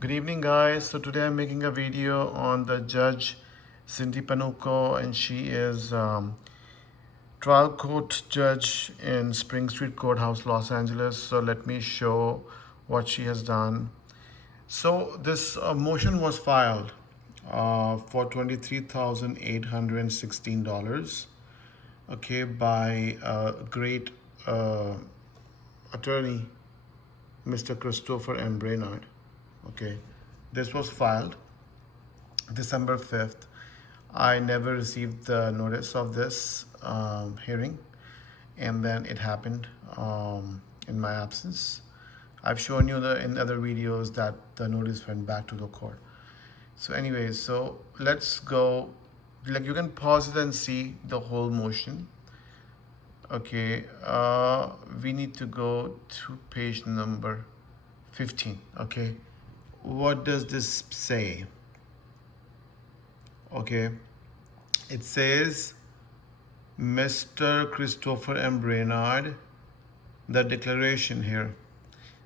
Good evening, guys. So today I'm making a video on the Judge Cindy Pánuco, and she is trial court judge in Spring Street Courthouse, Los Angeles. So let me show what she has done. So this motion was filed for $23,816, okay, by a great attorney, Mr. Christopher M. Brainard. Okay, this was filed December 5th. I never received the notice of this hearing, and then it happened in my absence. I've shown you in other videos that the notice went back to the court. So anyways, so let's go, like you can pause it and see the whole motion. Okay, we need to go to page number 15. Okay, what does this say? Okay, it says Mr. Christopher M. Brainard, the declaration here.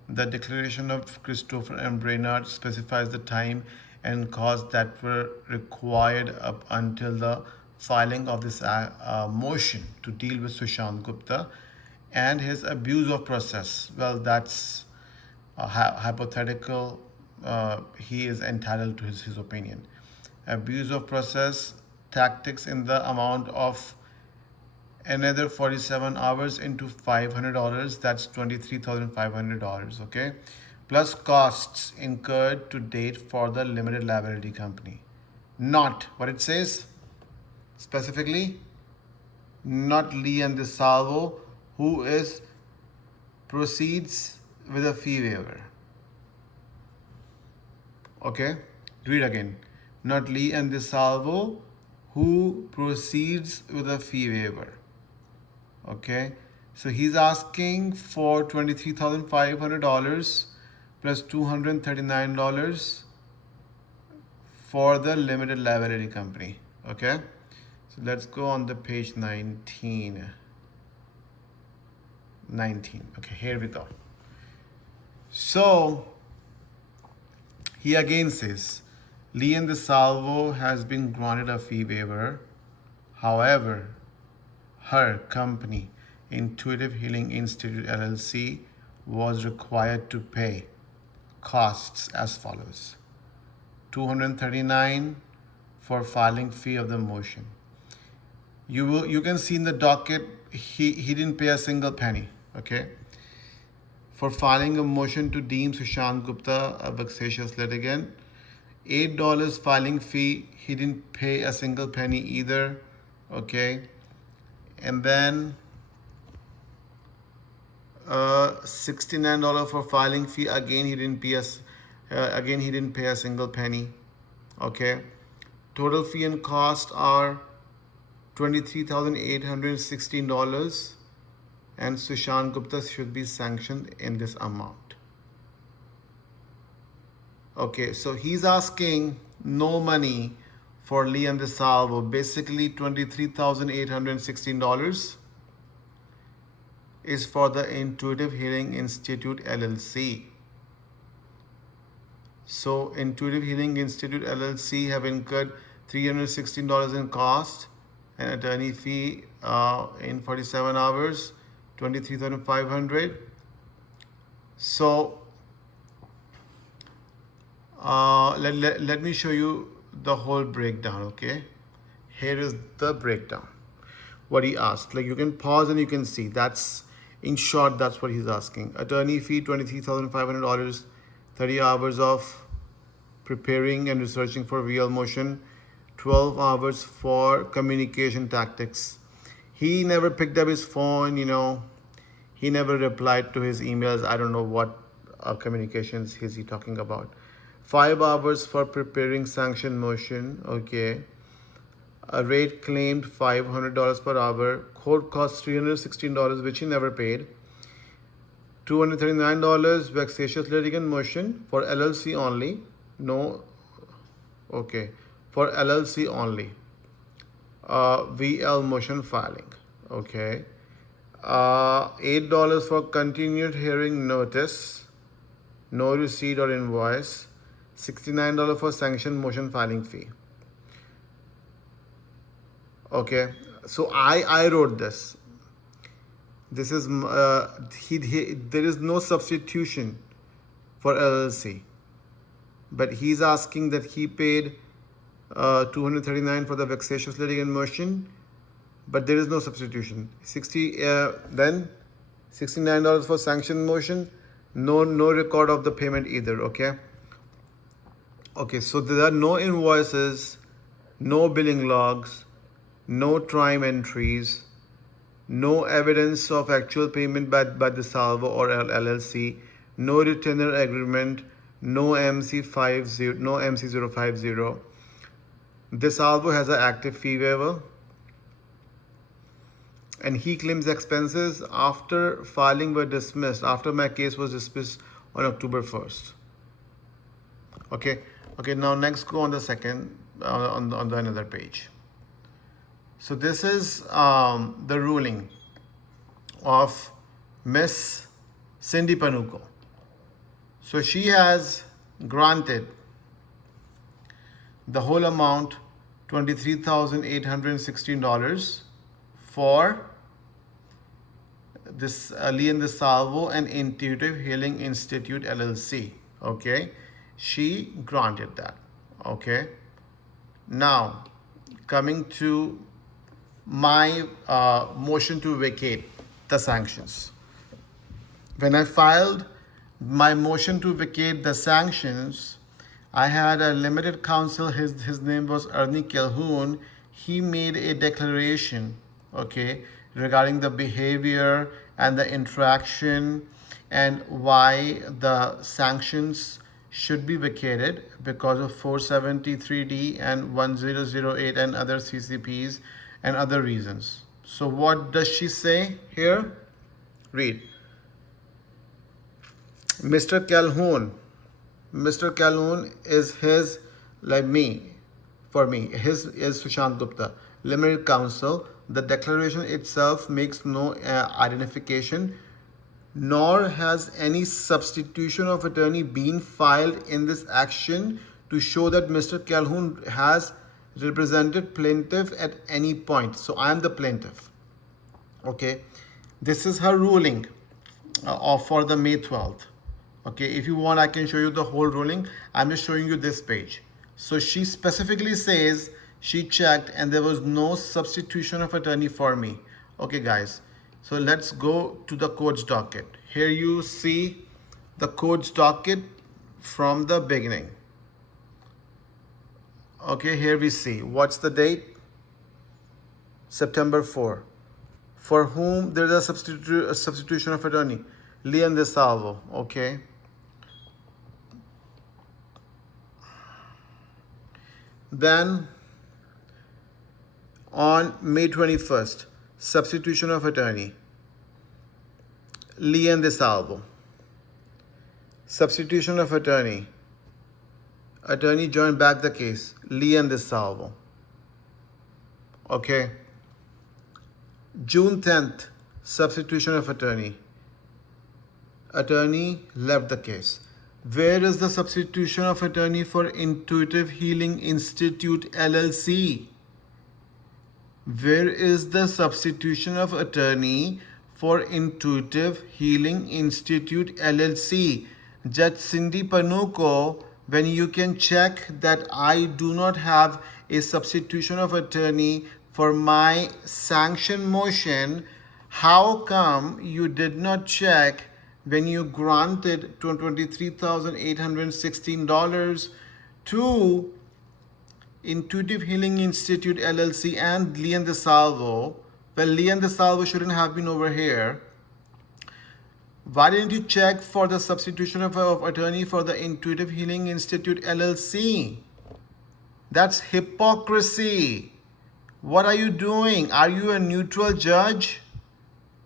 The declaration of Christopher M. Brainard specifies the time and costs that were required up until the filing of this motion to deal with Sushant Gupta and his abuse of process. Well, that's hypothetical. He is entitled to his opinion. Abuse of process tactics in the amount of another 47 hours into $500. That's $23,500. Okay, plus costs incurred to date for the limited liability company. Not what it says specifically, not Lee and DiSalvo, who is proceeds with a fee waiver. Okay, read again. Not Lee and DiSalvo, who proceeds with a fee waiver. Okay, so he's asking for $23,500 plus $239 for the limited liability company. Okay, so let's go on the page 19. Okay, here we go. So he again says Lee and DiSalvo has been granted a fee waiver. However, her company, Intuitive Healing Institute LLC, was required to pay costs as follows: $239 for filing fee of the motion. You can see in the docket he didn't pay a single penny. Okay, for filing a motion to deem Sushant Gupta a vexatious litigant, $8 filing fee. He didn't pay a single penny either. Okay, and then $69 for filing fee. Again, he didn't pay a single penny. Okay, total fee and cost are $23,816, and Sushant Gupta should be sanctioned in this amount. Okay, so he's asking no money for Lee and DiSalvo. Basically, $23,816 is for the Intuitive Healing Institute LLC. So Intuitive Healing Institute LLC have incurred $316 in cost and attorney fee in 47 hours, $23,500. So let me show you the whole breakdown. Okay, here is the breakdown. What he asked, like you can pause and you can see, that's in short, that's what he's asking. Attorney fee $23,500, 30 hours of preparing and researching for VL motion, 12 hours for communication tactics. He never picked up his phone, he never replied to his emails. I don't know what communications is he talking about. 5 hours for preparing sanction motion. Okay, a rate claimed $500 per hour. Court costs $316, which he never paid. $239 vexatious litigant motion for LLC only. No, okay, for LLC only. VL motion filing. Okay, $8 for continued hearing notice, no receipt or invoice. $69 for sanction motion filing fee. Okay, so I wrote this. This is there is no substitution for LLC, but he's asking that he paid $239 for the vexatious litigant motion, but there is no substitution. Then $69 for sanction motion, no record of the payment either. Okay, so there are no invoices, no billing logs, no time entries, no evidence of actual payment by DiSalvo or LLC, no retainer agreement, no MC050. DiSalvo has an active fee waiver, and he claims expenses after filing were dismissed, after my case was dismissed on October 1st. Okay, now next go on the second, on the another page. So this is the ruling of Miss Cindy Pánuco. So she has granted the whole amount, $23,816, for this Ernest DiSalvo and Intuitive Healing Institute LLC. Okay, she granted that. Okay, now coming to my motion to vacate the sanctions. When I filed my motion to vacate the sanctions, I had a limited counsel. His name was Ernest Calhoun. He made a declaration, okay, regarding the behavior and the interaction and why the sanctions should be vacated because of 473D and 1008 and other CCPs and other reasons. So what does she say here? Read. Mr. Calhoun is his, like me, for me, his is Sushant Gupta, limited counsel. The declaration itself makes no identification, nor has any substitution of attorney been filed in this action to show that Mr. Calhoun has represented plaintiff at any point. So I am the plaintiff. Okay, this is her ruling for the May 12th. Okay, if you want, I can show you the whole ruling. I'm just showing you this page. So she specifically says she checked and there was no substitution of attorney for me. Okay, guys, so let's go to the court's docket. Here you see the court's docket from the beginning. Okay, here we see. What's the date? September 4. For whom there is a substitution of attorney? Ernest DiSalvo. Okay. Then on May 21st, substitution of attorney. Ernest DiSalvo. Substitution of attorney. Attorney joined back the case. Ernest DiSalvo. Okay. June 10th, substitution of attorney. Attorney left the case. Where is the substitution of attorney for Intuitive Healing Institute LLC? Where is the substitution of attorney for Intuitive Healing Institute LLC? Judge Cindy Pánuco, when you can check that I do not have a substitution of attorney for my sanction motion, how come you did not check when you granted $23,816 to Intuitive Healing Institute LLC and Ernest DiSalvo? Well, Ernest DiSalvo shouldn't have been over here. Why didn't you check for the substitution of attorney for the Intuitive Healing Institute LLC? That's hypocrisy. What are you doing? Are you a neutral judge?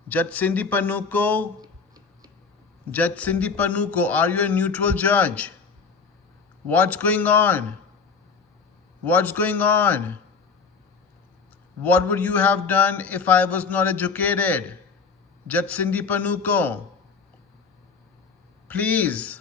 Judge Cindy Pánuco? Judge Cindy Pánuco, are you a neutral judge? What's going on? What's going on? What would you have done if I was not educated? Judge Cindy Pánuco, please.